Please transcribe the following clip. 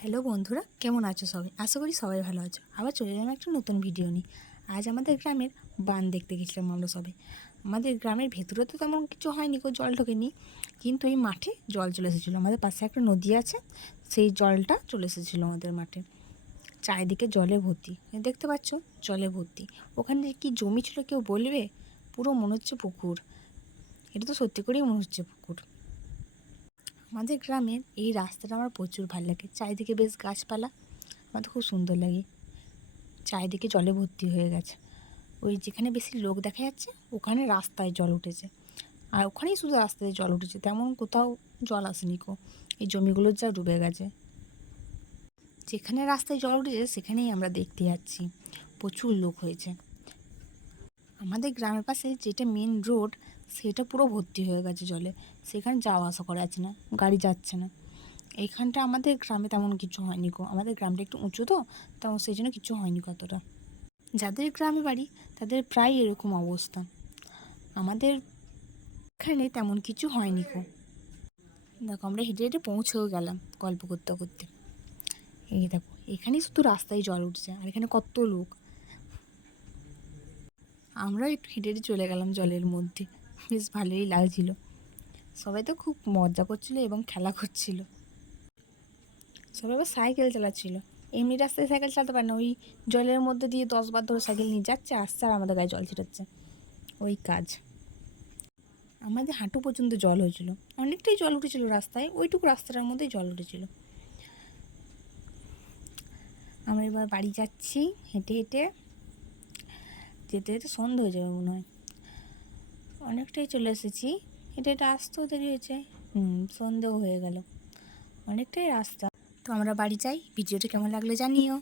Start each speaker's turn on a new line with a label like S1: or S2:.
S1: Hello বন্ধুরা, কেমন আছো সবাই? আশা করি সবাই ভালো আছো। আবার চলে এলাম একটা নতুন ভিডিও নিয়ে। আজ আমাদের গ্রামের বান দেখতে গেছিলাম আমরা সবাই। আমাদের গ্রামের ভেতরে তো তেমন কিছু হয়নি কো জল ঢোকেনি। কিন্তু এই মাঠে জল চলে এসেছিল। আমাদের পাশে একটা নদী আছে, সেই জলটা চলে এসেছিল আমাদের মাঠে। চারিদিকে জলে ভর্তি। দেখতে পাচ্ছ, জলে ভর্তি। ওখানে কি জমি ছিল কেউ বলবে? পুরো মনে হচ্ছে পুকুর। এটা তো সত্যি করেই মনে হচ্ছে পুকুর। আমাদের গ্রামের এই রাস্তাটা আমার প্রচুর ভালো লাগে। চারিদিকে বেশ গাছপালা, আমার তো খুব সুন্দর লাগে। চারিদিকে জলে ভর্তি হয়ে গেছে। ওই যেখানে বেশি লোক দেখা যাচ্ছে, ওখানে রাস্তায় জল উঠেছে। আর ওখানেই শুধু রাস্তায় জল উঠেছে, তেমন কোথাও জল আসেনি কো। এই জমিগুলোর যা ডুবে গেছে। যেখানে রাস্তায় জল উঠেছে, সেখানেই আমরা দেখতে যাচ্ছি। প্রচুর লোক হয়েছে। আমাদের গ্রামের পাশে যেটা মেন রোড সেটা পুরো ভর্তি হয়ে গেছে জলে। সেখানে যাওয়া আসা করা যাচ্ছে না, গাড়ি যাচ্ছে না। এইখানটা আমাদের গ্রামে তেমন কিছু হয়নি গো। আমাদের গ্রামটা একটু উঁচু তো, তেমন সেই জন্য কিছু হয়নি কতটা। যাদের গ্রামে বাড়ি, তাদের প্রায় এরকম অবস্থা। আমাদের এখানে তেমন কিছু হয়নি গো। দেখো, আমরা হেঁটে হেঁটে পৌঁছেও গেলাম গল্প করতে করতে। এই দেখো, এখানেই শুধু রাস্তায় জল উঠছে, আর এখানে কত লোক। আমরা একটু হেঁটে হেঁটে চলে গেলাম জলের মধ্যে। বেশ ভালোই লাগছিল। সবাই তো খুব মজা করছিল এবং খেলা করছিল। সবাই আবার সাইকেল চালাচ্ছিল। এমনি রাস্তায় সাইকেল চালাতে পারে না। ওই জলের মধ্যে দিয়ে দশ বার ধরে সাইকেল নিয়ে যাচ্ছে, আসছে আর আমাদের গায়ে জল ছিটাচ্ছে। ওই কাজ। আমাদের হাঁটু পর্যন্ত জল হয়েছিল। অনেকটাই জল উঠেছিল রাস্তায়। ওইটুকু রাস্তাটার মধ্যেই জল উঠেছিল। আমরা এবার বাড়ি যাচ্ছি। হেঁটে হেঁটে যেতে যেতে সন্ধে হয়ে যাবে মনে হয়। অনেকটাই চলে এসেছি। এটা এটা আসতেও দেরি হয়েছে। হুম, সন্ধেও হয়ে গেল। অনেকটাই রাস্তা। তো আমরা বাড়ি যাই। ভিডিওটা কেমন লাগল জানিও।